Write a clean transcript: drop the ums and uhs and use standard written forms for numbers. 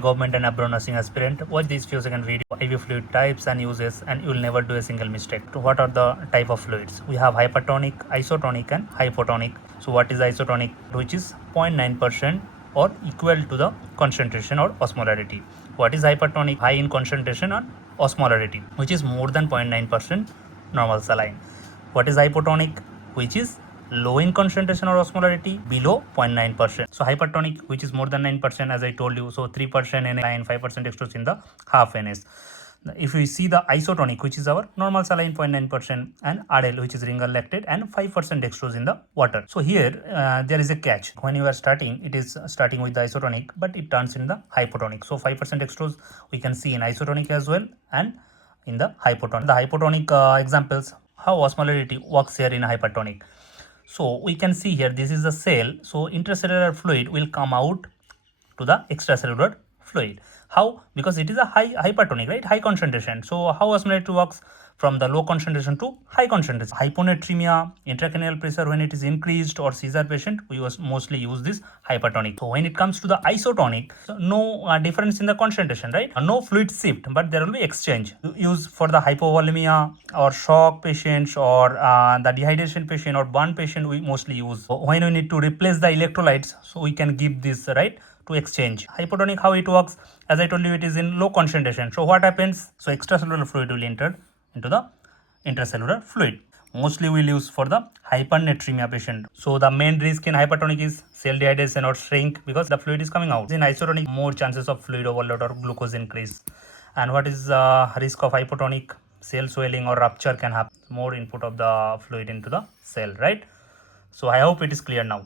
Government and abroad nursing aspirant, watch this few second video IV fluid types and uses, and you will never do a single mistake. So what are the type of fluids? We have hypertonic, isotonic, and hypotonic. So what is isotonic? Which is 0.9% or equal to the concentration or osmolarity. What is hypertonic? High in concentration or osmolarity, which is more than 0.9% normal saline. What is hypotonic? Which is low in concentration or osmolarity, below 0.9%. So hypertonic, which is more than 9%, as I told you. So 3% NA and 5% dextrose in the half NS. If we see the isotonic, which is our normal saline 0.9%, and RL, which is ringer lactate, and 5% dextrose in the water. So here there is a catch. When you are starting, it is starting with the isotonic, but it turns in the hypotonic. So 5% dextrose we can see in isotonic as well and in the hypotonic. The hypotonic examples, how osmolarity works here in hypertonic. So we can see here, this is the cell. So intracellular fluid will come out to the extracellular fluid. How? Because it is a hypertonic, right? High concentration. So how osmolarity works? From the low concentration to high concentration. Hyponatremia, intracranial pressure when it is increased, or seizure patient, we mostly use this hypertonic. So when it comes to the isotonic, so no difference in the concentration, right? No fluid shift, but there will be exchange. Use for the hypovolemia or shock patients, or the dehydration patient or burn patient, we mostly use. So when we need to replace the electrolytes, so we can give this, right, to exchange. Hypotonic, how it works? As I told you, it is in low concentration. So what happens? So extracellular fluid will enter into the intracellular fluid. Mostly we will use for the hypernatremia patient. So the main risk in hypertonic is cell dehydration or shrink, because the fluid is coming out. In isotonic, more chances of fluid overload or glucose increase. And what is risk of hypotonic? Cell swelling or rupture can happen. More input of the fluid into the cell, right? So I hope it is clear now.